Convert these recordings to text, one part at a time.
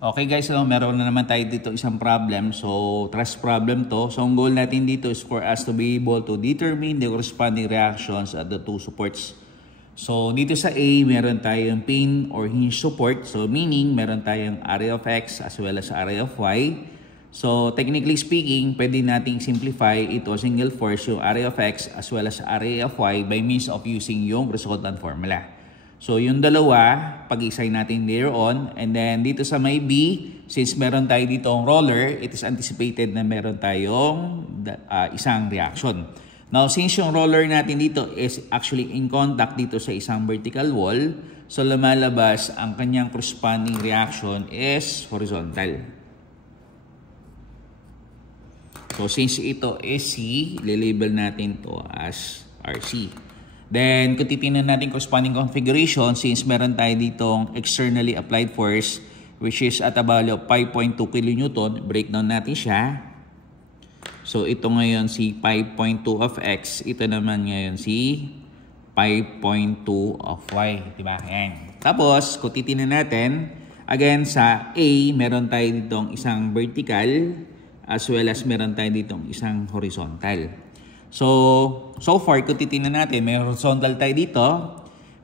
Okay guys, so meron na naman tayo dito isang problem. So, trust problem to. So, ang goal natin dito is for us to be able to determine the corresponding reactions at the two supports. So, dito sa A, meron tayong pin or hinge support. So, meaning, meron tayong area of X as well as area of Y. So, technically speaking, pwede nating simplify ito single force yung area of X as well as area of Y by means of using yung resultant formula. So, yung dalawa, pag-isay natin later on. And then, dito sa may B, since meron tayo ditong roller, it is anticipated na meron tayong isang reaction. Now, since yung roller natin dito is actually in contact dito sa isang vertical wall, so lumalabas ang kanyang corresponding reaction is horizontal. So, since ito is C, ililabel natin to as RC. Then, kung titignan natin corresponding configuration, since meron tayo ditong externally applied force, which is at a value of 5.2 kN, breakdown natin siya. So, ito ngayon si 5.2 of X, ito naman ngayon si 5.2 of Y. Diba? Ayan. Tapos, kung titignan natin, again sa A, meron tayo ditong isang vertical, as well as meron tayo ditong isang horizontal. So far, kung titignan natin, may horizontal tayo dito.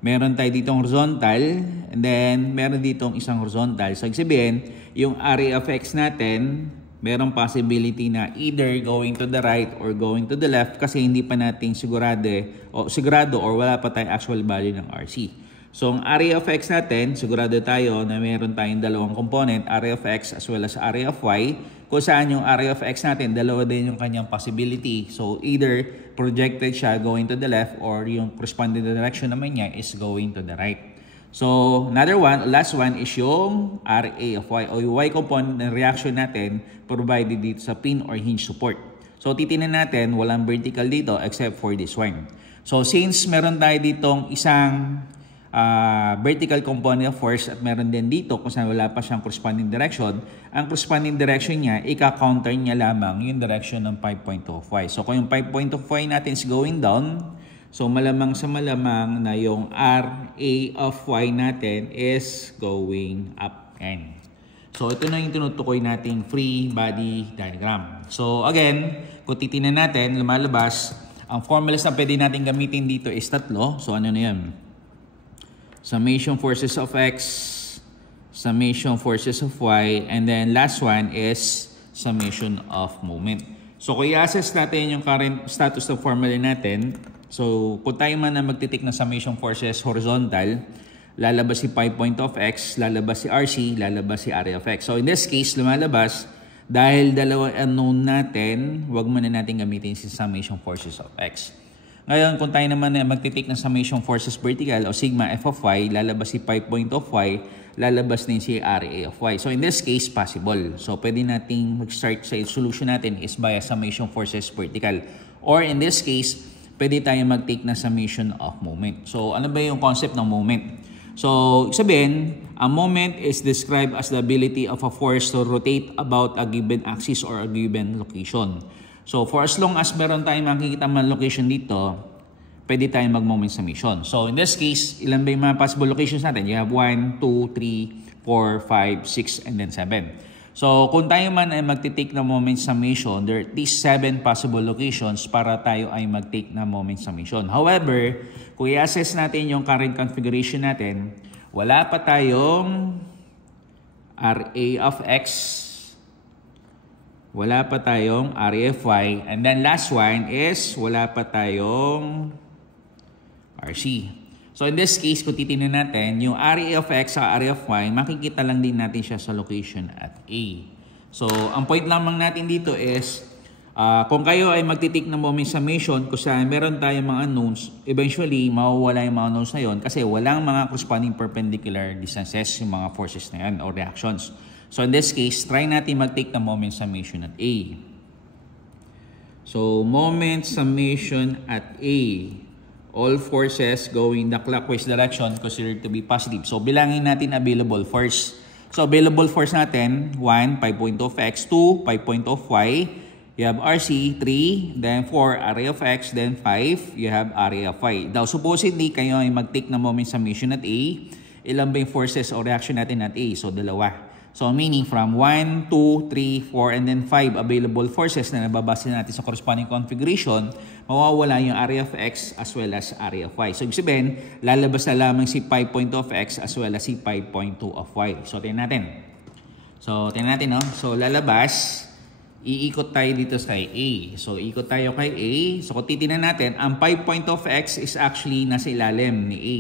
Meron tayo ditong horizontal. And then, meron ditong isang horizontal. So, sabihin, yung area of X natin, merong possibility na either going to the right or going to the left kasi hindi pa natin sigurado or wala pa tayong actual value ng RC. So, ang area of X natin, sigurado tayo na meron tayong dalawang component, area of X as well as area of Y. Kung saan yung area of X natin, dalawa din yung kanyang possibility. So, either projected siya going to the left or yung corresponding direction naman niya is going to the right. So, another one, last one is yung RA of Y o yung Y component ng reaction natin provided dito sa pin or hinge support. So, titingnan natin, walang vertical dito except for this one. So, since meron tayo ditong isang vertical component of force at meron din dito kung saan wala pa siyang corresponding direction, ang corresponding direction niya, ika-counter niya lamang yung direction ng 5.2 of Y. So, kung yung 5.2 of Y natin is going down, so malamang sa malamang na yung RA of Y natin is going up. Ayan. So, ito na yung tinutukoy nating free body diagram. So, again, kung titignan natin, lumalabas, ang formulas na pwede natin gamitin dito is tatlo. So, ano na yan? Summation forces of X, summation forces of Y, and then last one is summation of moment. So, kung i-assess natin yung current status ng formula natin, so, kung tayo man na magtitik na summation forces horizontal, lalabas si 5 point of X, lalabas si RC, lalabas si area of X. So, in this case, lumalabas, dahil dalawa unknown natin, wag muna natin gamitin si summation forces of X. Ngayon, kung tayo naman na magtitik ng summation forces vertical o sigma F of Y, lalabas si 5 point of Y, lalabas din si RA of Y. So, in this case, possible. So, pwede nating mag-start sa solution natin is via summation forces vertical. Or in this case, pwede tayo mag-take na summation of moment. So, ano ba yung concept ng moment? So, sabihin, a moment is described as the ability of a force to rotate about a given axis or a given location. So, for as long as meron tayong makikita man location dito, pwede tayong mag-moment summation. So, in this case, ilan ba yung mga possible locations natin? You have 1, 2, 3, 4, 5, 6, and then 7. So, kung tayo man ay magtitake ng moment summation, there are at least 7 possible locations para tayo ay mag-take ng moment summation. However, kung i-assess natin yung current configuration natin, wala pa tayong RA of X, wala pa tayong area of Y, and then last one is wala pa tayong RC. So in this case, kung titignan natin, yung area of X sa area of Y, makikita lang din natin siya sa location at A. So ang point lamang natin dito is, kung kayo ay magtitik ng moment summation, kung saan meron tayong mga unknowns, eventually mawawala yung mga unknowns na yun kasi walang mga corresponding perpendicular distances yung mga forces na yan or reactions. So, in this case, try natin mag-take ng moment summation at A. So, moment summation at A. All forces going the clockwise direction considered to be positive. So, bilangin natin available force. So, available force natin, 1, 5 point of X, 2, 5 point of Y. You have RC, 3, then 4, area of X, then 5, you have area of Y. Now, supposedly, kayo ay mag-take ng moment summation at A. Ilan ba yung forces o reaction natin at A? So, dalawa. So meaning from 1, 2, 3, 4, and then 5 available forces na nababasa natin sa corresponding configuration, mawawala yung area of X as well as area of Y. So ibig sabihin, lalabas na lamang si pi point of X as well as si pi point 2 of Y. So tingnan natin. So lalabas, iikot tayo dito sa A. So ikot tayo kay A. So kung titingnan natin, ang pi point of X is actually nasa ilalim ni A.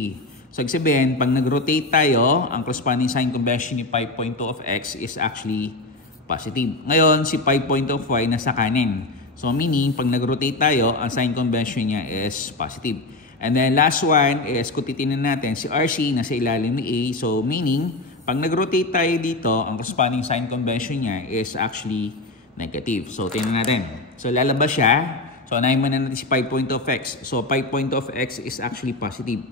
So, ibig sabihin, pag nag-rotate tayo, ang corresponding sign convention ni pi point of X is actually positive. Ngayon, si pi point of Y nasa kanin. So, meaning, pag nag-rotate tayo, ang sign convention niya is positive. And then, last one is, kung titignan natin, si RC nasa ilalim ni A. So, meaning, pag nag-rotate tayo dito, ang corresponding sign convention niya is actually negative. So, tingnan natin. So, lalabas siya. So, anahin mo na natin si pi point of X. So, pi point of X is actually positive.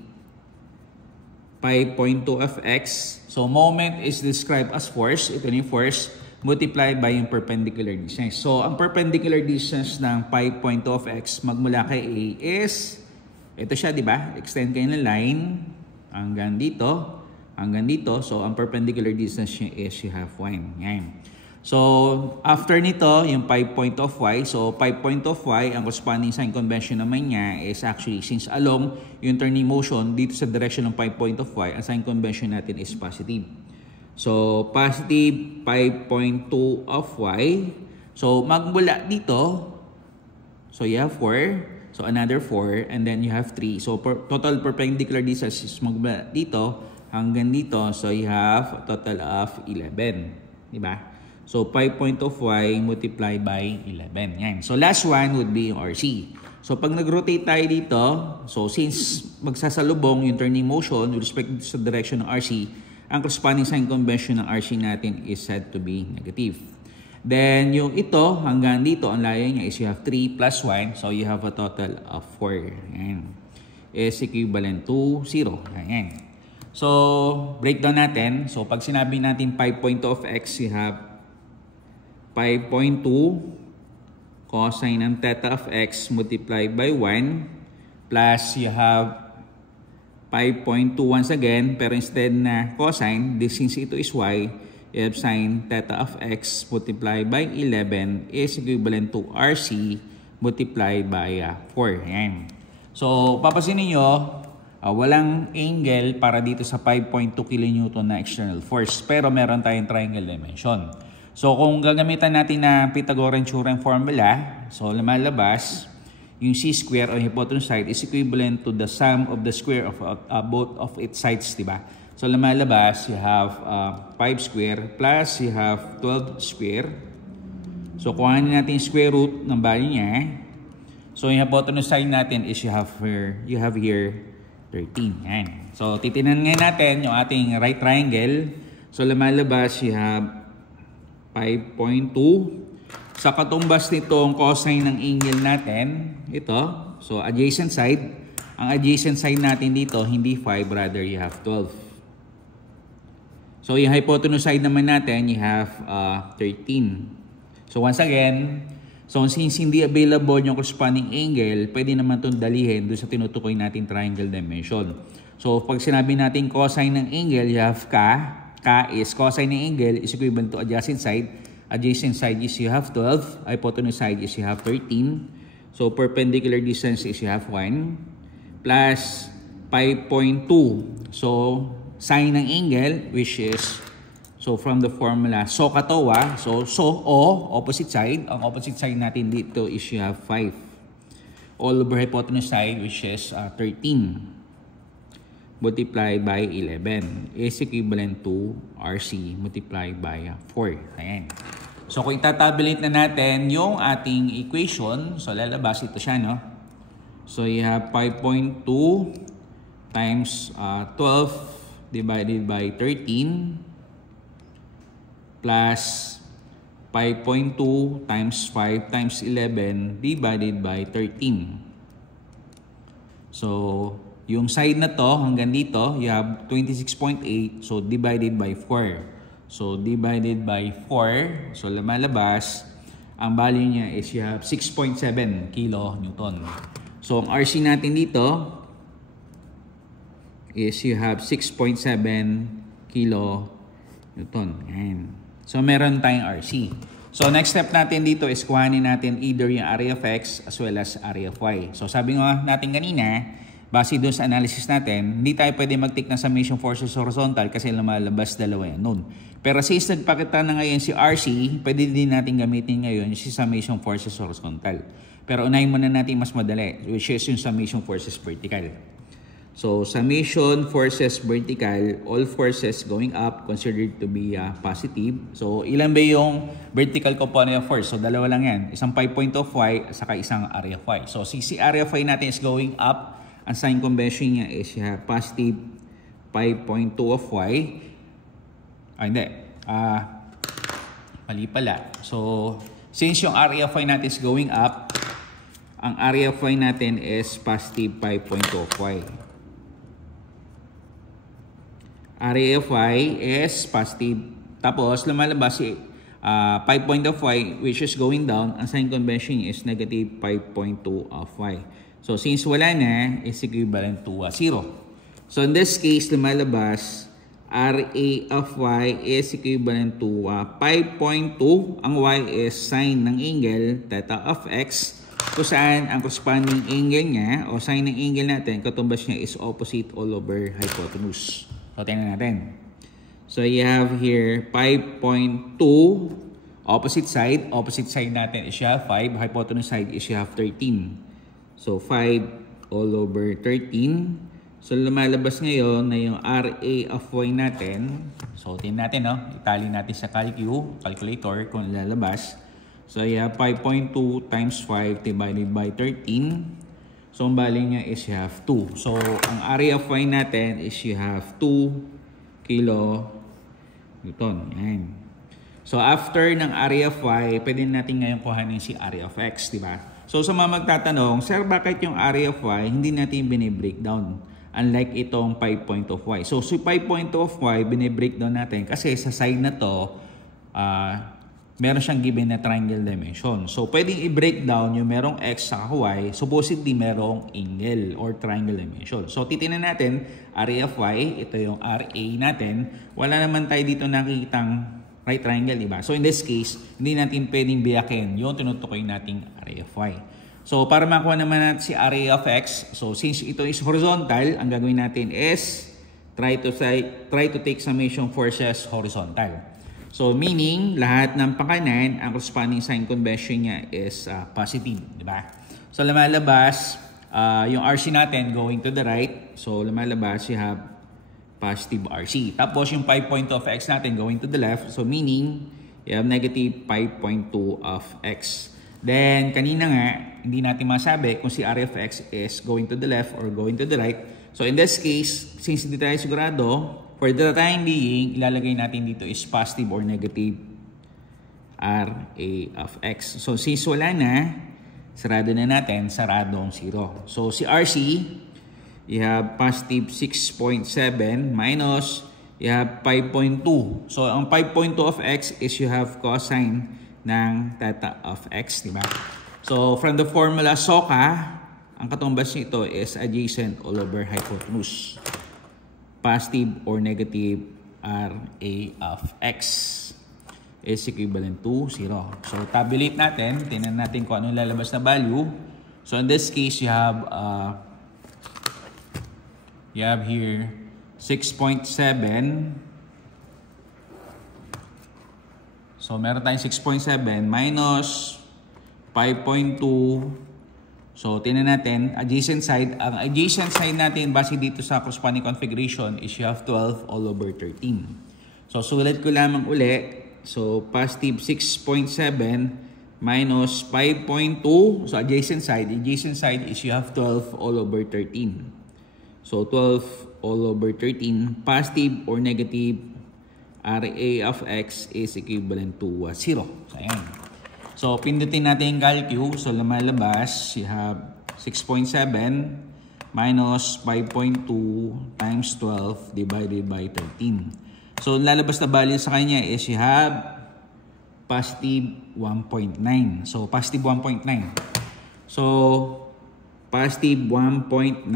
Pi point 2 of X. So, moment is described as force. Ito yung force multiplied by yung perpendicular distance. So, ang perpendicular distance ng pi point 2 of X magmula kay A is, ito siya, di ba? Extend kayo ng line hanggang dito. So, ang perpendicular distance niya is you have 1. Yan. So, after nito, yung pi point of Y. So, pi point of Y, ang corresponding sign convention naman niya is actually, since along yung turning motion dito sa direction ng pi point of Y, ang sign convention natin is positive. So, positive pi point 2 of Y. So, magmula dito, so you have 4. So, another 4. And then you have 3. So, total perpendicular distance is magmula dito hanggang dito. So, you have a total of 11. Diba? So, pi point of Y multiplied by 11. Yan. So, last one would be yung RC. So, pag nag-rotate tayo dito, so since magsasalubong yung turning motion with respect sa direction ng RC, ang corresponding sign convention ng RC natin is said to be negative. Then, yung ito, hanggang dito, ang layo niya is you have 3 plus 1. So, you have a total of 4. Yan. Is equivalent to 0. Yan. So, breakdown natin. So, pag sinabi natin pi point of X, you have pi point 2 cosine ng theta of X multiplied by 1 plus you have pi point 2 once again, pero instead na cosine, since ito is Y, you have sine theta of X multiplied by 11 is equivalent to RC multiplied by 4. Yan. So, papasin niyo walang angle para dito sa 5.2 kN na external force, pero meron tayong triangle dimension. So, kung gagamitan natin na Pythagorean theorem formula, so lumalabas, yung c square o hypotenuse side is equivalent to the sum of the square of both of its sides, diba? So, lumalabas, you have 5 square plus you have 12 square. So, kuhanin natin yung square root ng value niya. So, yung hypotenuse side natin is you have here 13. Yan. So, titinan nga natin yung ating right triangle. So, lumalabas, you have 5.2. Sa katumbas nitong cosine ng angle natin, ito. So, adjacent side. Ang adjacent side natin dito, hindi 5, rather you have 12. So, yung hypotenuse side naman natin, you have 13. So, once again, so since hindi available yung corresponding angle, pwede naman itong dalihin doon sa tinutukoy natin triangle dimension. So, pag sinabi natin cosine ng angle, you have K is cosine ng angle is equivalent to adjacent side. Adjacent side is you have 12. Hypotenuse side is you have 13. So, perpendicular distance is you have 1. Plus 5.2. So, sine ng angle, which is, so from the formula, so katawa. So, O, opposite side. Ang opposite side natin dito is you have 5. All over hypotenuse side, which is 13. Multiplied by 11 is equivalent to RC multiplied by 4. Ayan. So, kung itatabulate na natin yung ating equation, so lalabas ito siya, no? So, you have 5.2 times 12 divided by 13 plus 5.2 times 5 times 11 divided by 13. So, yung side na to hanggang dito, you have 26.8. So, divided by 4. So, divided by 4. So, lumalabas, ang value niya is you have 6.7 kN. So, ang RC natin dito is you have 6.7 kN. Newton. Yan. So, meron tayong RC. So, next step natin dito is kuhanin natin either yung area of X as well as area of Y. So, sabi nga natin kanina, base doon sa analysis natin, hindi tayo pwede mag-take ng summation forces horizontal kasi lumalabas dalawa yan noon. Pero since nagpakita na ngayon si RC, pwede din natin gamitin ngayon si summation forces horizontal. Pero unahin muna natin mas madali, which is yung summation forces vertical. So, summation forces vertical, all forces going up considered to be positive. So, ilan ba yung vertical component of force? So, dalawa lang yan. Isang 5 point of Y, saka isang area of Y. So, si area of Y natin is going up. Ang sign convention niya is positive 5.2 of Y. Hindi. Mali pala. So, since yung area of Y natin is going up, ang area of Y natin is positive 5.2 of Y. Area of Y is positive. Tapos, lumalabas si 5 point of Y, which is going down. Ang sign convention is negative 5.2 of Y. So, since wala na, is equivalent to 0. So, in this case, lumalabas, RA of Y is equivalent to 5.2. Ang Y is sine ng angle, theta of X. Kung saan ang corresponding angle niya, o sine ng angle natin, katumbas niya is opposite all over hypotenuse. So, tingnan natin. So, you have here 5.2 opposite side. Opposite side natin is you have 5. Hypotenuse side is you have 13. So, 5 all over 13. So, lumalabas ngayon na yung RA of Y natin. So, tingnan natin, no? Itali natin sa calculator kung lalabas. So, you have 5.2 times 5 divided by 13. So, ang bali niya is you have 2. So, ang area of Y natin is you have 2 kilonewton. Yan. So, after ng area of Y, pwede natin ngayon kuhanin si area of X, di ba? So, sa mga magtatanong, Sir, bakit yung area of Y hindi natin binibreakdown? Unlike itong 5 point of Y. So, si 5 point of Y, binibreakdown natin kasi sa side na to, meron siyang given na triangle dimension. So, pwedeng i-breakdown yung merong X sa Y, supposedly merong angle or triangle dimension. So, titingnan natin, area of Y, ito yung RA natin. Wala naman tayo dito nakikitang right triangle, diba? So, in this case, hindi natin pwedeng biyakin yung tinutukoy nating area of Y. So, para makuha naman natin si area of X, so since ito is horizontal, ang gagawin natin is try to take summation forces horizontal. So, meaning, lahat ng pakanan, ang corresponding sign convention niya is positive, di ba? So, lumalabas, yung RC natin going to the right. So, lumalabas, you have positive RC. Tapos, yung 5 point of X natin going to the left. So, meaning, you have negative 5.2 of X. Then, kanina nga, hindi natin masabi kung si area of X is going to the left or going to the right. So, in this case, since hindi tayo sigurado, for the time being, ilalagay natin dito is positive or negative RA of X. So, since wala na, sarado na natin, saradong 0. So, si RC, you have positive 6.7 minus, you have 5.2. So, ang 5.2 of X is you have cosine ng theta of X, di ba? So, from the formula SOHCAHTOA, ang katumbas nito is adjacent all over hypotenuse. Positive or negative RA of X is equivalent to 0. So, tabulate natin. Tingnan natin kung ano yung lalabas na value. So, in this case, you have here 6.7. So, meron tayong 6.7 minus 5.2. So, tingnan natin, adjacent side. Ang adjacent side natin, base dito sa corresponding configuration, is you have 12 all over 13. So, sulat ko lamang uli. So, positive 6.7 minus 5.2. So, adjacent side. Adjacent side is you have 12 all over 13. So, 12 all over 13. Positive or negative RA of X is equivalent to 0. So, ayan. So, pindutin natin yung calcu. So, lumalabas, you have 6.7 minus 5.2 times 12 divided by 13. So, lalabas na value sa kanya is you have positive 1.9. So, positive 1.9. So, positive 1.9.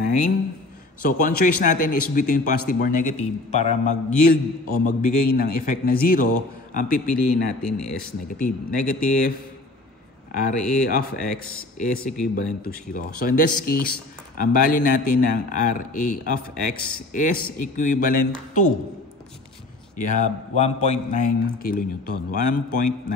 So kung choice natin is between positive or negative, para mag-yield o magbigay ng effect na 0, ang pipiliin natin is negative. Negative RA of x is equivalent to 0. So in this case, ang value natin ng RA of x is equivalent to, you have 1.9 kilonewton. 1.9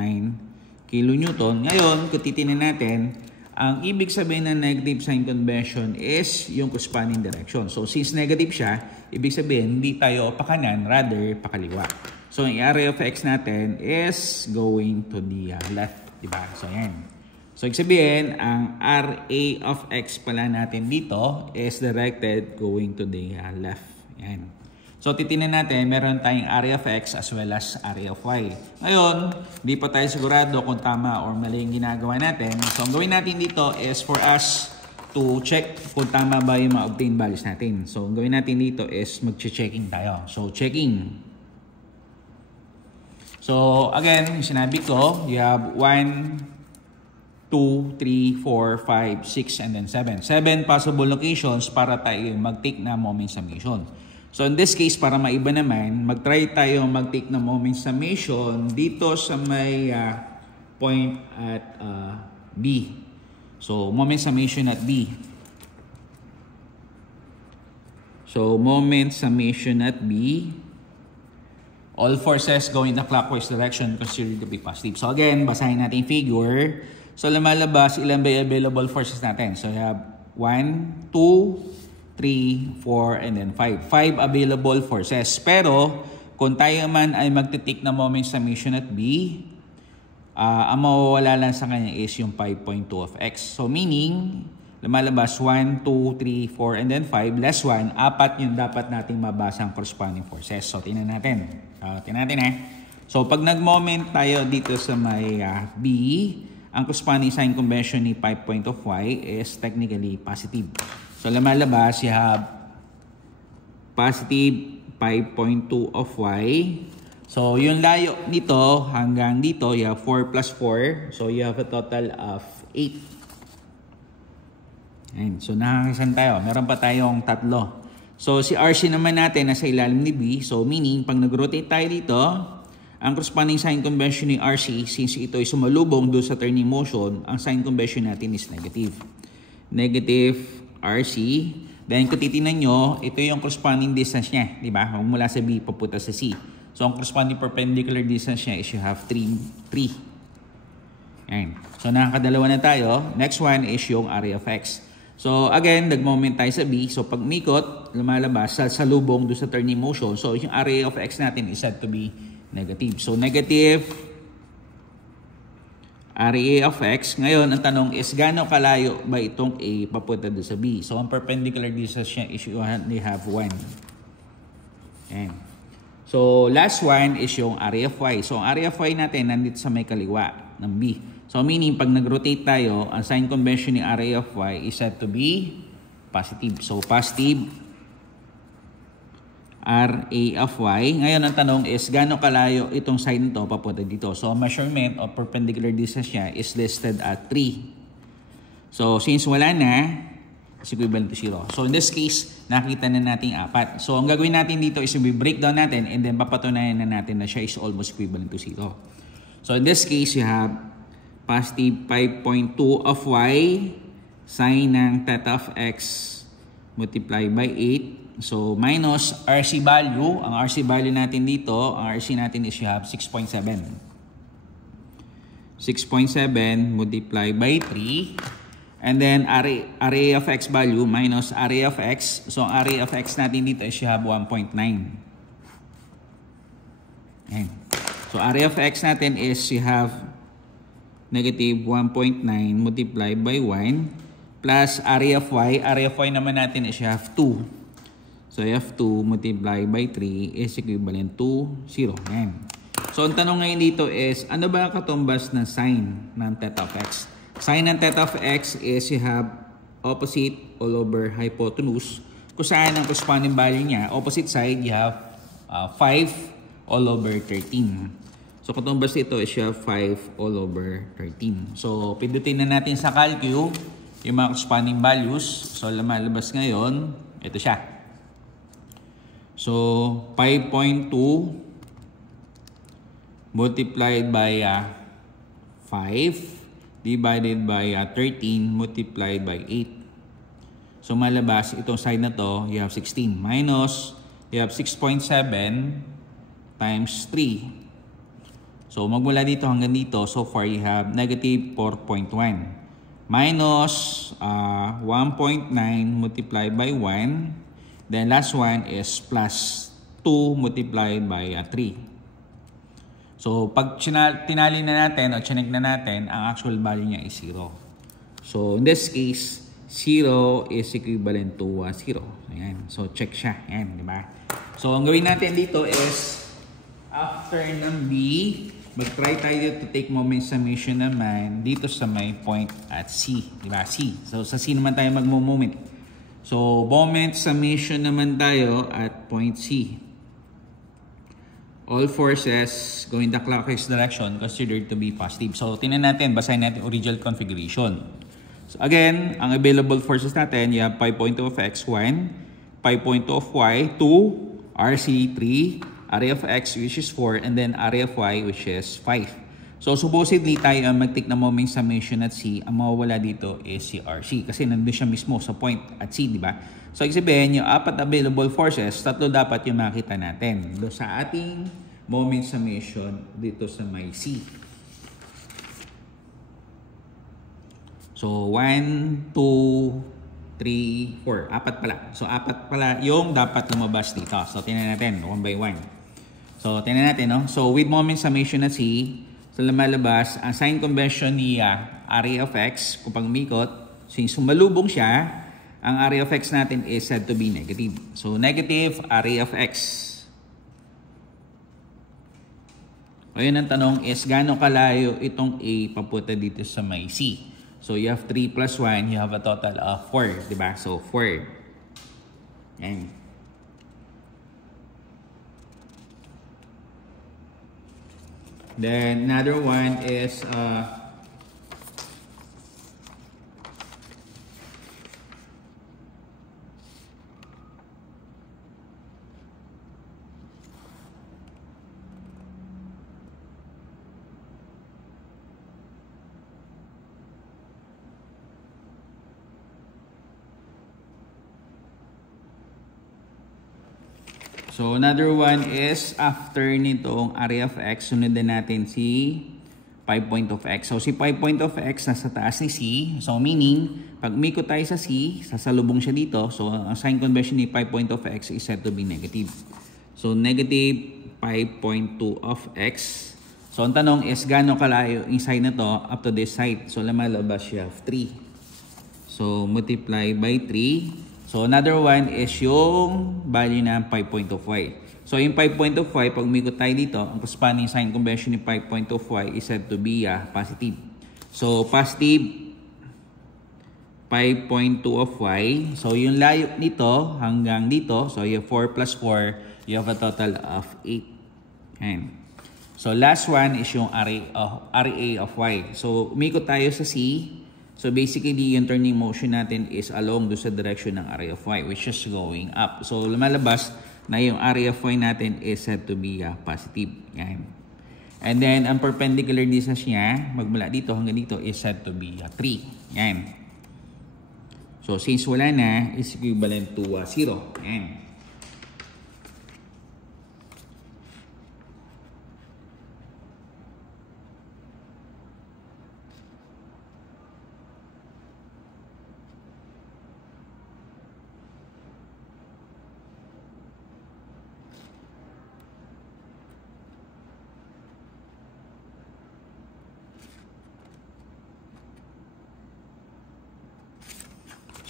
kilonewton. Ngayon, kung titingnan natin, ang ibig sabihin ng negative sign convention is yung corresponding direction. So, since negative siya, ibig sabihin, hindi tayo pakanan, rather pakaliwa. So, ang area of x natin is going to the left. Diba? So, yan. So, ibig sabihin, ang RA of x pala natin dito is directed going to the left. Yan. So, titingnan natin, meron tayong area of x as well as area of y. Ngayon, di pa tayo sigurado kung tama or mali yung ginagawa natin. So, ang gawin natin dito is for us to check kung tama ba yung mga obtained values natin. So, ang gawin natin dito is mag-checking tayo. So, checking. So, again, sinabi ko, you have 1, 2, 3, 4, 5, 6, and then 7. 7 possible locations para tayo mag-take na moment summation. So in this case, para maiba naman, mag-try tayo mag-take na moment summation dito sa may point at B. So moment summation at B. So moment summation at B. All forces go in the clockwise direction considered to be positive. So again, basahin natin yung figure. So lumalabas, ilan ba yung available forces natin? So you have 1, 2, 3, 4, and then 5. 5 available forces. Pero, kung tayo man ay magtitik na moment summation at B, ang mawawala lang sa kanya is yung 5.2 of x. So, meaning, lumalabas 1, 2, 3, 4, and then 5, less 1, 4 yung dapat nating mabasa ang corresponding forces. So, tingnan natin. So, pag nag-moment tayo dito sa may B, ang corresponding sign convention ni 5 of y is technically positive. So, lumalabas, you have positive 5.2 of y. So, yung layo nito hanggang dito, you have 4 plus 4. So, you have a total of 8. Ayan. So, nakakasan tayo. Meron pa tayong 3. So, si RC naman natin nasa ilalim ni B. So, meaning, pag nag-rotate tayo dito, ang corresponding sign convention ni RC, since ito ay sumalubong doon sa turning motion, ang sign convention natin is negative. Negative RC. Then kung titingnan nyo, ito yung corresponding distance niya. Diba? Mula sa B papunta sa C. So ang corresponding perpendicular distance niya is you have 3. Ayan. So nakakadalawa na tayo. Next one is yung area of x. So again, nag-moment tayo sa B. So pag mikot, lumalabas sa lubong doon sa turning motion. So yung area of x natin is said to be negative. So negative area of x. Ngayon, ang tanong is, gaano kalayo ba itong A papunta doon sa B? So, ang perpendicular distance niya is you only have 1. Ayan. So, last one is yung area of y. So, ang area of y natin nandito sa may kaliwa ng B. So, meaning, pag nag-rotate tayo, ang sign convention ni area of y is said to be positive. So, positive RA of y. Ngayon, ang tanong is, gaano kalayo itong side nito papunta dito? So, measurement of perpendicular distance niya is listed at 3. So, since wala na, is equivalent to 0. So, in this case, nakita na natin 4. So, ang gagawin natin dito is i-breakdown natin and then papatunayan na natin na siya is almost equivalent to 0. So, in this case, you have positive 5.2 of y, sine ng theta of x multiplied by 8. So, minus RC value. Ang RC value natin dito, ang RC natin is you have 6.7. 6.7 multiplied by 3. And then, array of x value minus array of x. So, ang array of x natin dito is you have 1.9. So, array of x natin is you have negative 1.9 multiplied by 1 plus array of y. Array of y naman natin is you have 2. So, F2 multiplied by 3 is equivalent to 0. Ayan. So, ang tanong ngayon dito is, ano ba katumbas ng sign ng theta of x? Sign ng theta of x is you have opposite all over hypotenuse. Kung saan ang corresponding value niya, opposite side, you have 5 all over 13. So, katumbas dito is you have 5 all over 13. So, pindutin na natin sa calcu yung mga corresponding values. So, lumalabas ngayon, ito siya. So 5.2 multiplied by 5 divided by 13 multiplied by 8. So malabas itong side na to, you have 16 minus, you have 6.7 times 3. So magmula dito hanggang dito, so far you have negative 4.1 minus 1.9 multiplied by 1. Then last one is plus 2 multiplied by 3. So pag tinali na natin o chinek na natin, ang actual value niya is 0. So in this case, 0 is equivalent to 0. Ayan. So check siya. Ayan, di ba? So ang gawin natin dito is after ng B, mag-try tayo to take moment summation naman dito sa may point at C. Di ba? C. So sa C naman tayo mag-moment. So moment summation naman tayo at point C. All forces going the clockwise direction considered to be positive. So tingnan natin, basahin natin original configuration. So again, ang available forces natin, you have 5.2 of x, 1, 5.2 of y, 2, RC, 3, area of x which is 4, and then area of y which is 5. So supposedly tayo ang mag-take na moment summation at C, ang mawawala dito is si RC kasi nandun siya mismo sa point at C, di ba? So sabihin, yung apat available forces, tatlo dapat yung makita natin do sa ating moment summation dito sa may C. So, 1, 2, 3, 4. Apat pala. So, apat pala yung dapat lumabas dito. So, tingnan natin. 1 by 1. So, tingnan natin, no? So, with moment summation at C, so lumalabas, ang sign convention ni area of x, kung pag umikot, since sumalubong siya, ang area of x natin is said to be negative. So, negative area of x. O yun ang tanong is, gaano kalayo itong A papunta dito sa may C? So, you have 3 plus 1, you have a total of 4, diba? So, 4. Yan. Then, another one is, so, another one is, after nitong area of x, sunod din natin si 5 point of x. So, si 5 point of x nasa taas ni C. So, meaning, pag umikot tayo sa C, sasalubong siya dito. So, ang sign convention ni 5 point of x is said to be negative. So, negative 5.2 of x. So, ang tanong is, gaano kalayo yung side na to up to this side? So, lumalabas siya 3. So, multiply by 3. So, another one is yung value ng 5 point of y. So, yung 5 point of y, pag umikot tayo dito, ang corresponding sign convention ni 5 point of y is said to be positive. So, positive 5.2 of y. So, yung layo nito hanggang dito, so you have 4 plus 4, you have a total of 8. Ayan. So, last one is yung RA of y. So, umikot tayo sa C. So basically, yung turning motion natin is along do sa direction ng area of y, which is going up. So lumalabas na yung area of y natin is said to be positive. Yan. And then, ang perpendicular distance niya, magmula dito hanggang dito, is said to be 3. Yan. So since wala na, is equivalent to 0. Yan.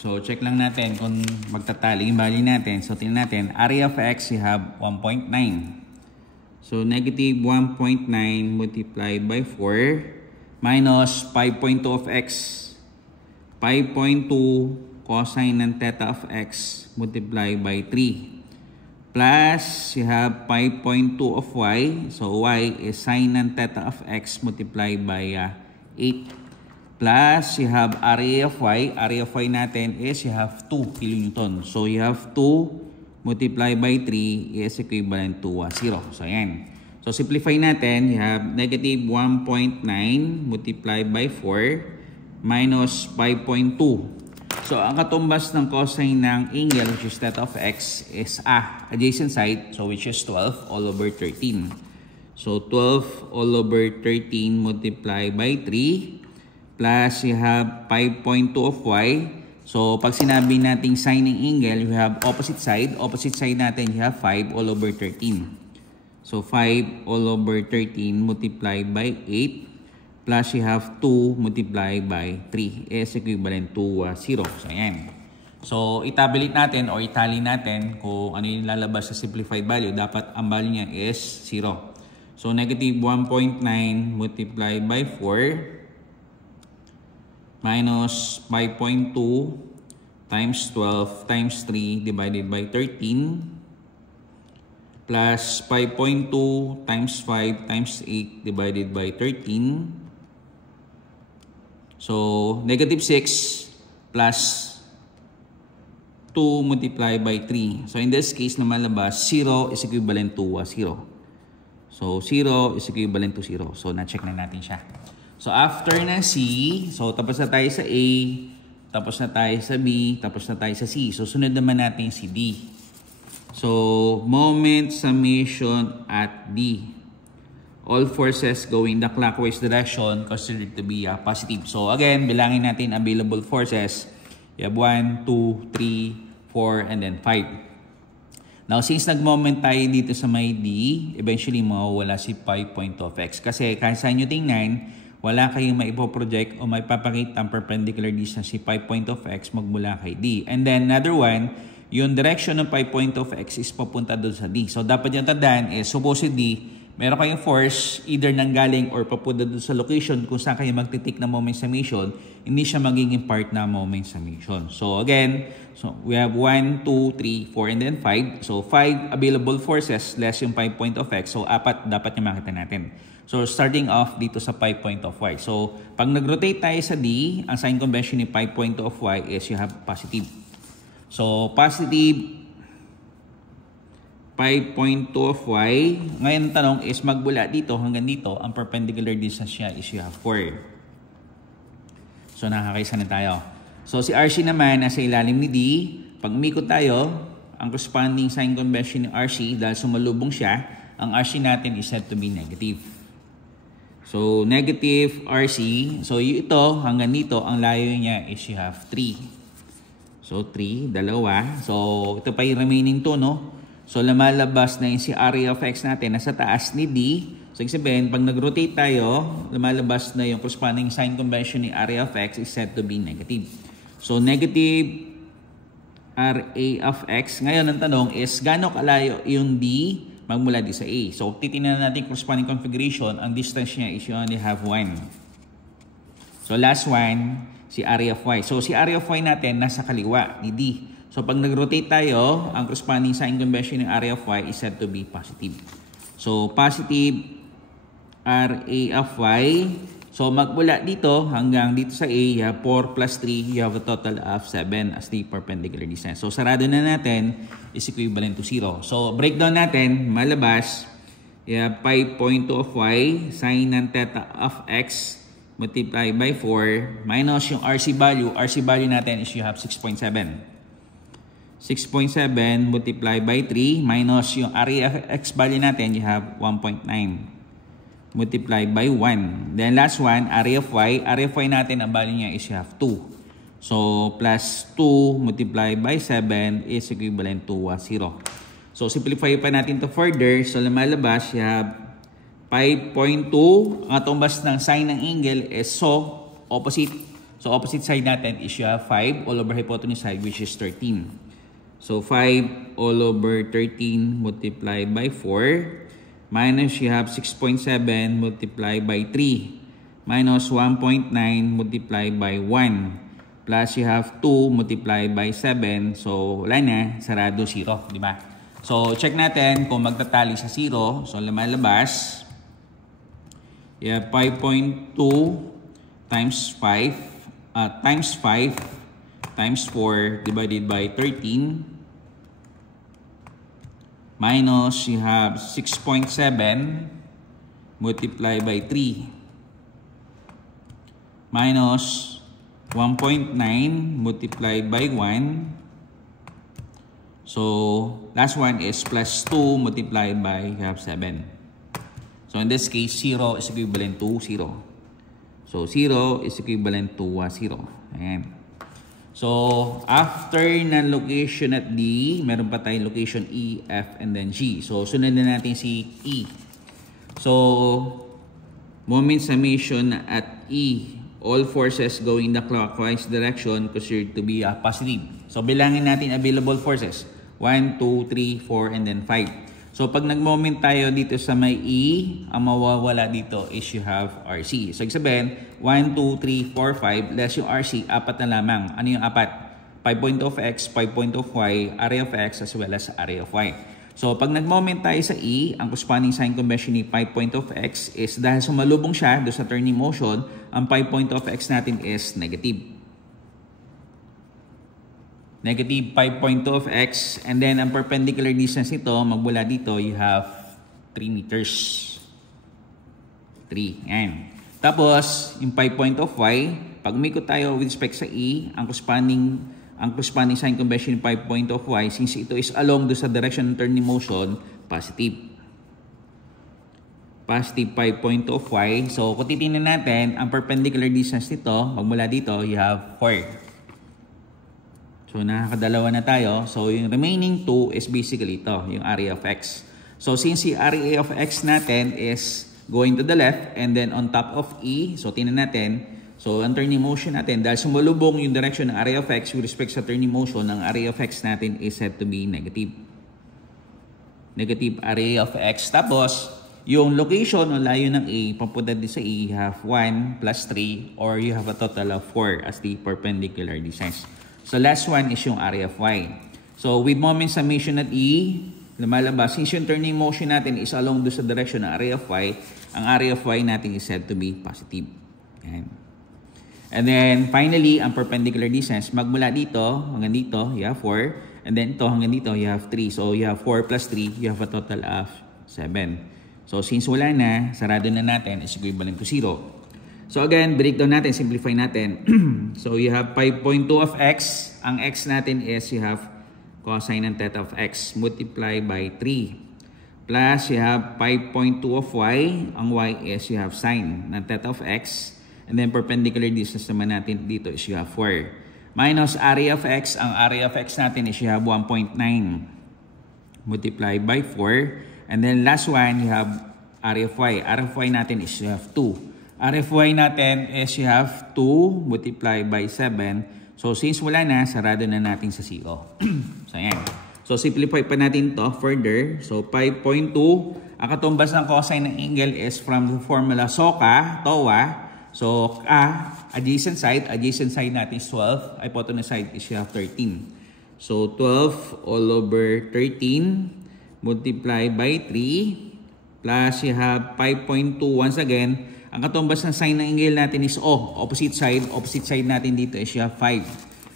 So, check lang natin kung magtatali yung value natin. So, tingnan natin. Area of x, you have 1.9. So, negative 1.9 multiplied by 4 minus 5.2 of x. 5.2 cosine ng theta of x multiplied by 3. Plus, you have 5.2 of y. So, y is sine ng theta of x multiplied by 8. Plus, you have area of y. Area of y natin is you have 2 kilonewton. So, you have 2 multiply by 3 is equivalent to 0. So, ayan. So, simplify natin. You have negative 1.9 multiplied by 4 minus 5.2. So, ang katumbas ng cosine ng angle, which is theta of x, is adjacent side, so which is 12 all over 13. So, 12 all over 13 multiplied by 3 plus you have 5.2 of y. So, pag sinabi nating sine ng angle, you have opposite side. Opposite side natin, you have 5 all over 13. So, 5 all over 13 multiplied by 8 plus you have 2 multiplied by 3 is equivalent to 0. So, ayan. So, itabulate natin o itali natin kung ano yung lalabas sa simplified value. Dapat ang value niya is 0. So, negative 1.9 multiplied by 4 minus 5.2 times 12 times 3 divided by 13 plus 5.2 times 5 times 8 divided by 13. So, negative 6 plus 2 multiplied by 3. So, in this case, lumalabas, 0 is equivalent to 0. So, 0 is equivalent to 0. So, na-check na natin siya. So, after ng C, so tapos na tayo sa A, tapos na tayo sa B, tapos na tayo sa C. So, sunod naman natin si D. So, moment summation at D. All forces going the clockwise direction considered to be positive. So, again, bilangin natin available forces. You have 1, 2, 3, 4, and then 5. Now, since nag-moment tayo dito sa may D, eventually mawawala si 5 point of x. Kasi kahit saan nyo tingnan, wala kayong maipoproject o maipapakita ang perpendicular distance si 5 point of x magmula kay D. And then another one, yung direction ng 5 point of x is papunta doon sa D. So dapat yung tandaan is supposedly meron kayong force either nanggaling or papunta doon sa location kung saan kayo magtitik ng moment summation, hindi siya magiging part na moment summation. So again, so we have 1, 2, 3, 4, and then 5. So 5 available forces less yung 5 point of x. So 4 dapat yung makita natin. So, starting off dito sa 5 point of y. So, pag nag-rotate tayo sa D, ang sign convention ni 5 point of y is you have positive. So, positive 5.2 of y. Ngayon, ang tanong is magbula dito hanggang dito. Ang perpendicular distance niya is you have 4. So, nakakaisa na tayo. So, si RC naman nasa ilalim ni D. Pag umikot tayo, ang corresponding sign convention ni RC, dahil sumalubong siya, ang RC natin is said to be negative. So, negative RC. So, ito, hanggang dito, ang layo niya is you have 3. So, 3, dalawa. So, ito pa yung remaining 2, no? So, lumalabas na yung si area of x natin nasa taas ni D. So, ibig sabihin, pag nag-rotate tayo, lumalabas na yung corresponding sign convention ni area of x is said to be negative. So, negative RA of x. Ngayon, ang tanong is, gaano kalayo yung D magmula di sa A. So, titingnan natin corresponding configuration. Ang distance niya is you only have 1. So, last one, si area of y. So, si area of y natin nasa kaliwa ni D. So, pag nag-rotate tayo, ang corresponding sign convention ng area of y is said to be positive. So, positive RA of y. So, magmula dito hanggang dito sa A, you have 4 plus 3, you have a total of 7 as the perpendicular distance. So, sarado na natin is equivalent to 0. So, breakdown natin, malabas, you have 5.2 of y, sine ng theta of x, multiplied by 4, minus yung RC value. RC value natin is you have 6.7. 6.7 multiplied by 3, minus yung area of x value natin, you have 1.9. Multiplied by 1. Then last one, area of y. Area of y natin, ang value niya is you have 2. So, plus 2 multiplied by 7 is equivalent to 0. So, simplify pa natin to further. So, lumalabas, you have 5.2. Ang atumbas ng sign ng angle is so, opposite. So, opposite side natin is you have 5 all over hypotenuse side, which is 13. So, 5 all over 13 multiplied by 4. Minus you have 6.7 multiplied by 3. Minus 1.9 multiplied by 1. Plus you have 2 multiplied by 7. So, wala na. Sarado 0. Diba? So, check natin kung magtatali sa 0. So, lumalabas. You have 5.2 times 5 times 4 divided by 13. minus you have 6.7 multiplied by 3 minus 1.9 multiplied by 1. So last one is plus 2 multiplied by you have 7. So in this case, 0 is equivalent to 0. So 0 is equivalent to 0. Ayan. So after ng location at D, meron pa tayong location E, F, and then G. So sunod na natin si E. So moment summation at E, all forces going in the clockwise direction considered to be positive. So bilangin natin available forces. 1, 2, 3, 4, and then 5. So pag nag-moment tayo dito sa may E, ang mawawala dito is you have RC. So sabihin, 1, 2, 3, 4, 5, less yung RC, 4 na lamang. Ano yung 4? 5 point of X, 5 point of Y, array of X, as well as array of Y. So pag nag-moment tayo sa E, ang corresponding sign convention ni 5 point of X is dahil sumalubong siya doon sa turning motion, ang 5 point of X natin is negative. Negative 5 point of X, and then ang perpendicular distance nito, magmula dito, you have 3 meters. 3. Yan. Tapos, yung 5 point of Y, pag umikot tayo with respect sa E, ang corresponding sign convention ng 5 point of Y, since ito is along do sa direction ng turning motion, positive. Positive 5 point of Y. So, kung titingnan natin, ang perpendicular distance nito, magmula dito, you have 4. So, nakakadalawa na tayo. So, yung remaining 2 is basically ito, yung area of X. So, since the area of X natin is going to the left and then on top of E, so tingnan natin, so ang turning motion natin, dahil sumalubong yung direction ng area of X with respect sa turning motion, ang area of X natin is said to be negative. Negative area of X. Tapos, yung location o layo ng A, papunta din sa E, you have 1 plus 3 or you have a total of 4 as the perpendicular distance. So last one is yung area of Y. So with moment summation at E, lumalabas, since yung turning motion natin is along doon sa direction ng area of Y, ang area of Y natin is said to be positive. Ayan. And then finally, ang perpendicular distance, magmula dito hanggang dito, you have 4. And then ito hanggang dito, you have 3. So you have 4 plus 3, you have a total of 7. So since wala na, sarado na natin, is equivalent to 0. So again, breakdown natin, simplify natin. So you have 5.2 of X. Ang X natin is you have cosine ng theta of X multiplied by 3. Plus you have 5.2 of Y. Ang Y is you have sine ng theta of X. And then perpendicular distance naman natin dito is you have 4. Minus area of X. Ang area of X natin is you have 1.9 multiplied by 4. And then last one, you have area of Y. Area of Y natin is you have 2. RFY natin is you have 2 multiplied by 7. So, since wala na, sarado na natin sa 0. So, ayan. So, simplify pa natin to further. So, 5.2. Ang katumbas ng cosine ng angle is from the formula SOHCAHTOA. So, adjacent side natin is 12. Hypotenuse side is you have 13. So, 12 all over 13 multiplied by 3 plus you have 5.2 once again. Ang katumbas ng sign ng angle natin is opposite side. Opposite side natin dito is you have 5.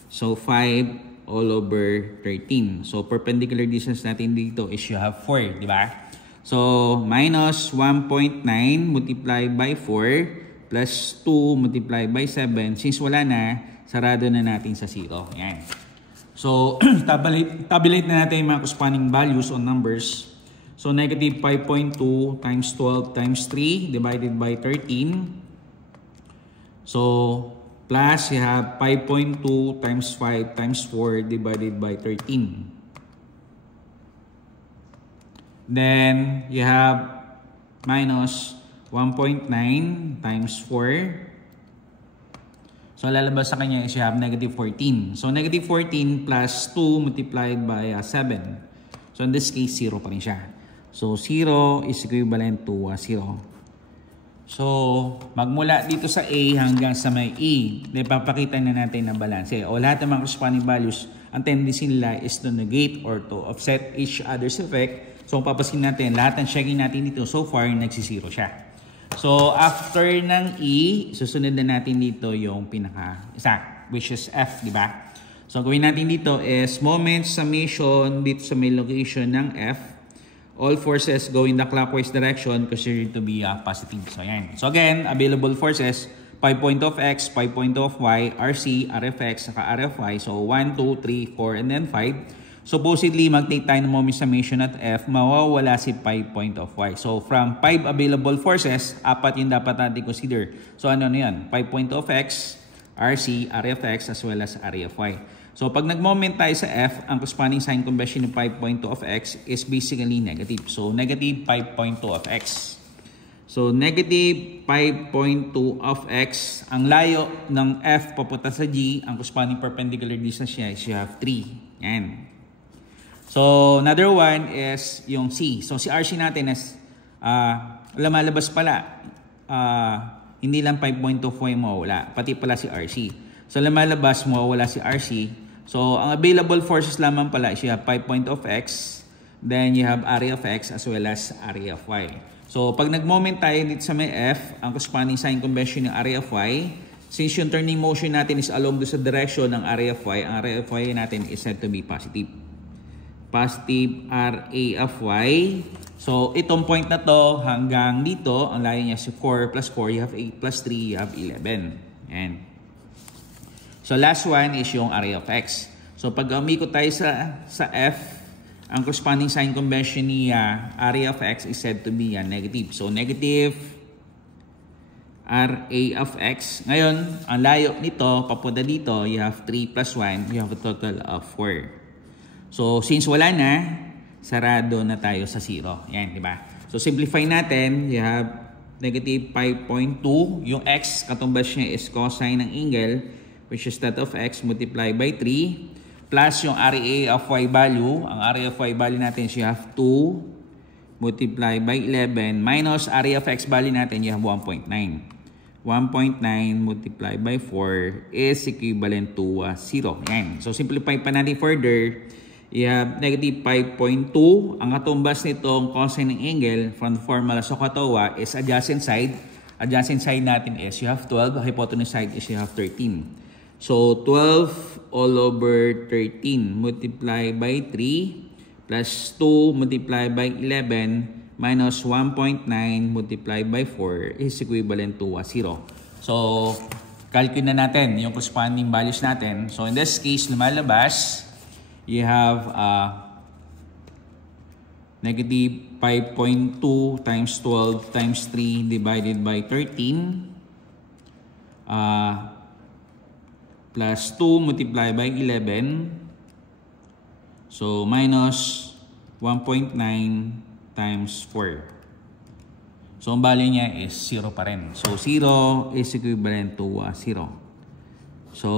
So, 5 all over 13. So, perpendicular distance natin dito is you have 4, di ba? So, minus 1.9 multiplied by 4 plus 2 multiplied by 7. Since wala na, sarado na natin sa 0. Yan. So, tabulate na natin yung mga corresponding values on numbers. So, negative 5.2 times 12 times 3 divided by 13. So, plus you have 5.2 times 5 times 4 divided by 13. Then, you have minus 1.9 times 4. So, lalabas sa kanya is you have negative 14. So, negative 14 plus 2 multiplied by 7. So, in this case, 0 pa rin siya. So, 0 is equivalent to 0. So, magmula dito sa A hanggang sa may E, ipapakita na natin ng balance. O lahat ng mga corresponding values, ang tendency nila is to negate or to offset each other's effect. So, papasin natin, lahat ng checking natin dito, so far, nagsisiro siya. So, after ng E, susunod na natin dito yung pinaka-isa, which is F, di ba? So, gawin natin dito is moment summation dito sa may location ng F. all forces go in the clockwise direction considered to be positive. So yan. So again, available forces, 5 point of x, 5 point of y, RC, RFX, saka RFY. So 1, 2, 3, 4, and then 5. Supposedly, mag-take tayo ng moment summation at F, mawawala si 5 point of y. So from 5 available forces, 4 yung dapat natin consider. So ano na yan? 5 point of x, RC, RFX, as well as RFY. So pag nag-moment tayo sa F, ang corresponding sign convention ng 5.2 of x is basically negative. So negative 5.2 of x. So negative 5.2 of x, ang layo ng F papunta sa G, ang corresponding perpendicular distance niya is you have 3. Yan. So another one is yung C. So si RC natin is lumalabas pala. Hindi lang 5.2 mawawala, pati pala si RC. So lumalabas mawawala si RC. So, ang available forces lamang pala is you have 5 point of x, then you have area of x as well as area of y. So, pag nag-moment tayo dito sa may F, ang corresponding sign convention ng area of y, since yung turning motion natin is along sa direction ng area of y, ang area of y natin is said to be positive. Positive RA of y. So, itong point na to hanggang dito, ang layo niya si 4 plus 4, you have 8 plus 3, you have 11. Yan. So last one is yung area of x. So pag umikot tayo sa F, ang corresponding sign convention ni area of x is said to be negative. So negative RA of x. Ngayon, ang layo nito, papunta dito, you have 3 plus 1, you have a total of 4. So since wala na, sarado na tayo sa 0. Yan, di ba? So simplify natin, you have negative 5.2. Yung x, katumbas niya is cosine ng angle, which is that of x multiplied by 3 plus yung area of y value. Ang area of y value natin is you have 2 multiplied by 11 minus area of x value natin, you have 1.9. 1.9 multiplied by 4 is equivalent to 0. Yan. So simplify pa natin further. You have negative 5.2. Ang katumbas nitong cosine ng angle from the formula sa katawa is adjacent side. Adjacent side natin is you have 12. Hypotenuse side is you have 13. So, 12 all over 13 multiplied by 3 plus 2 multiplied by 11 minus 1.9 multiplied by 4 is equivalent to 0. So, calculate na natin yung corresponding values natin. So, in this case, lumalabas, you have negative 5.2 times 12 times 3 divided by 13 plus 2 multiplied by 11. So, minus 1.9 times 4. So, ang value niya is 0 pa rin. So, 0 is equivalent to 0. So,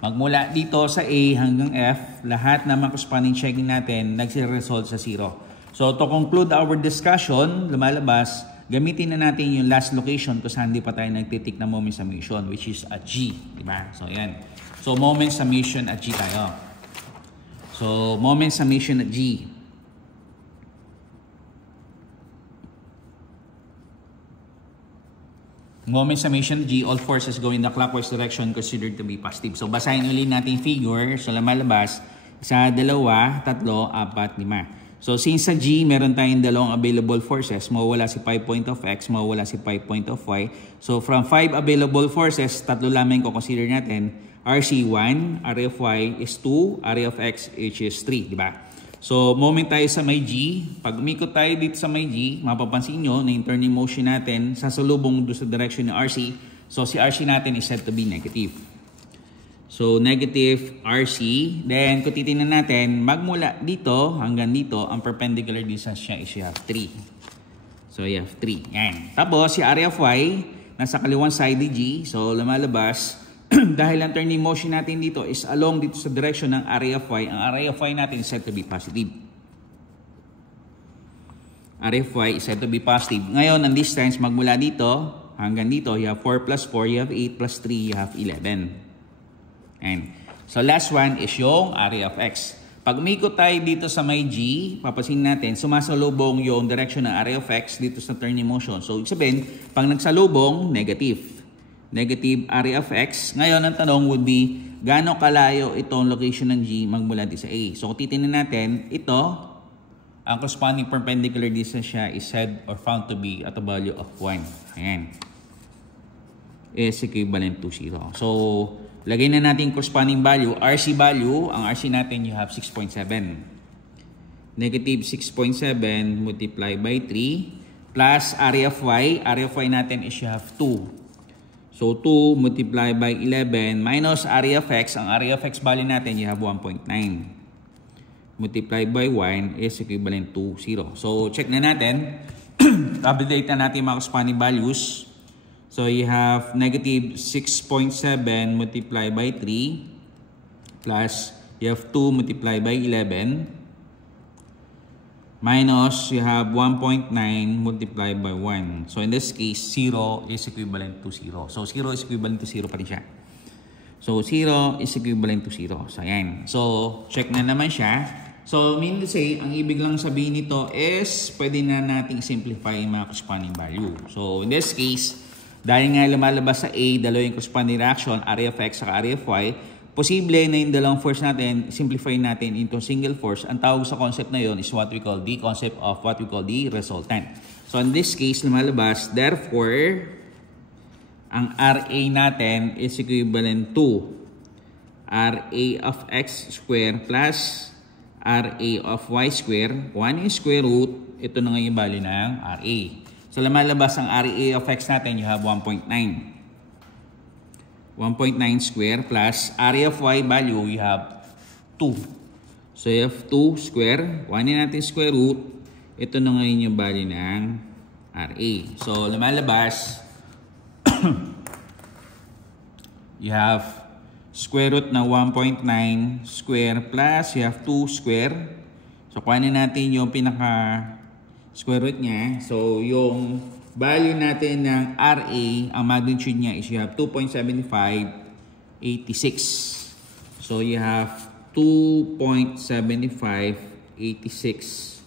magmula dito sa A hanggang F, lahat ng mga corresponding checking natin nagsiresult sa 0. So, to conclude our discussion, lumalabas, gamitin na natin yung last location kung saan di pa tayo nagtitik na moment summation, which is at G. Diba? So, yan. So, moment summation at G tayo. So, moment summation at G. Moment summation at G, all forces go in the clockwise direction considered to be positive. So, basahin ulit natin figure. So, lumalabas, 1, 2, 3, 4, 5. So, since sa G, meron tayong dalawang available forces. Mawawala si 5 point of x, mawawala si 5 point of y. So, from 5 available forces, tatlo lamang ko consider natin. RC 1, area of y is 2, area of x which is 3. Diba? So, moment tayo sa may G. Pag umikot tayo dito sa may G, mapapansin nyo na yung turning motion natin sasalubong doon sa direction ng RC. So, si RC natin is said to be negative. So, negative RC. Then, kung titignan natin, magmula dito hanggang dito, ang perpendicular distance niya is you have 3. So, you have 3. Yan. Tapos, si area of y, nasa kaliwang side ni G. So, lumalabas, dahil ang turning motion natin dito is along dito sa direction ng area of y. Ang area of y natin is said to be positive. Area of y is said to be positive. Ngayon, ang distance magmula dito hanggang dito, you have 4 plus 4, you have 8 plus 3, you have 11. And so last one is yung area of x. Pag umikot tayo dito sa may G, papasin natin, sumasalubong yung direction ng area of x dito sa turning motion. So, ibig sabihin, pag nagsalubong, negative. Negative area of x. Ngayon, ang tanong would be, gaano kalayo itong location ng G magmula dito sa A? So, kung titignan natin, ito, ang corresponding perpendicular distance siya is said or found to be at a value of 1. Ayan. Is equivalent to 0. So, lagay na natin corresponding value. RC value, ang RC natin you have 6.7. Negative 6.7 multiplied by 3 plus area of y. Area of y natin is you have 2. So, 2 multiplied by 11 minus area of x. Ang area of x value natin, you have 1.9. Multiplied by 1 is equivalent to 0. So, check na natin. Update na natin mga corresponding values. So, you have negative 6.7 multiplied by 3 plus you have 2 multiplied by 11 minus you have 1.9 multiplied by 1. So in this case, 0 is equivalent to 0. So 0 is equivalent to 0 pa rin siya. So 0 is equivalent to 0. So ayan. So check na naman siya. So mean to say, ang ibig lang sabihin nito is pwede na nating simplify yung mga corresponding value. So in this case, dahil nga lumalabas sa A, dalawa yung corresponding reaction, area of x at area of y, posible na yung dalawang force natin, simplify natin into single force. Ang tawag sa concept na yon is what we call the concept of what we call the resultant. So in this case, lumalabas, therefore, ang RA natin is equivalent to RA of x square plus RA of y square. 1 is square root. Ito na nga yung value ng RA. So lumalabas ang RA of x natin, you have 1.9. 1.9 square plus area of y value, you have 2. So, you have 2 square. 1 natin square root. Ito na ngayon yung value ng RA. So, lumalabas, you have square root na 1.9 square plus you have 2 square. So, kuhanin natin yung pinaka square root niya. So, yung value natin ng RA, ang magnitude niya is you have 2.7586. So you have 2.7586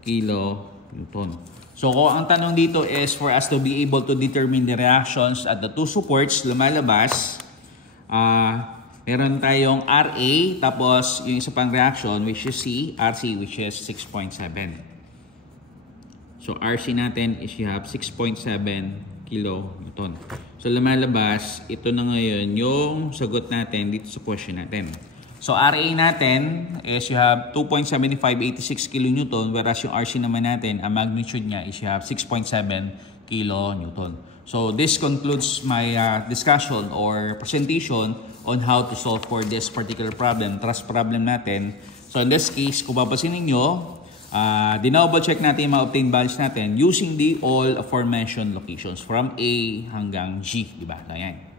kilonewton. So kung ang tanong dito is for us to be able to determine the reactions at the two supports, lumalabas, meron tayong RA, tapos yung isa pang reaction which is RC which is 6.7. So, RC natin is you have 6.7 kilonewton. So, lumalabas, ito na ngayon yung sagot natin dito sa question natin. So, RA natin is you have 2.7586 kilonewton, whereas yung RC naman natin, ang magnitude niya is you have 6.7 kilonewton. So, this concludes my discussion or presentation on how to solve for this particular problem, trust problem natin. So, in this case, kung papasin ninyo, dinouble check natin yung mga obtained values natin using the all aforementioned locations from A hanggang G, diba? So, ayan.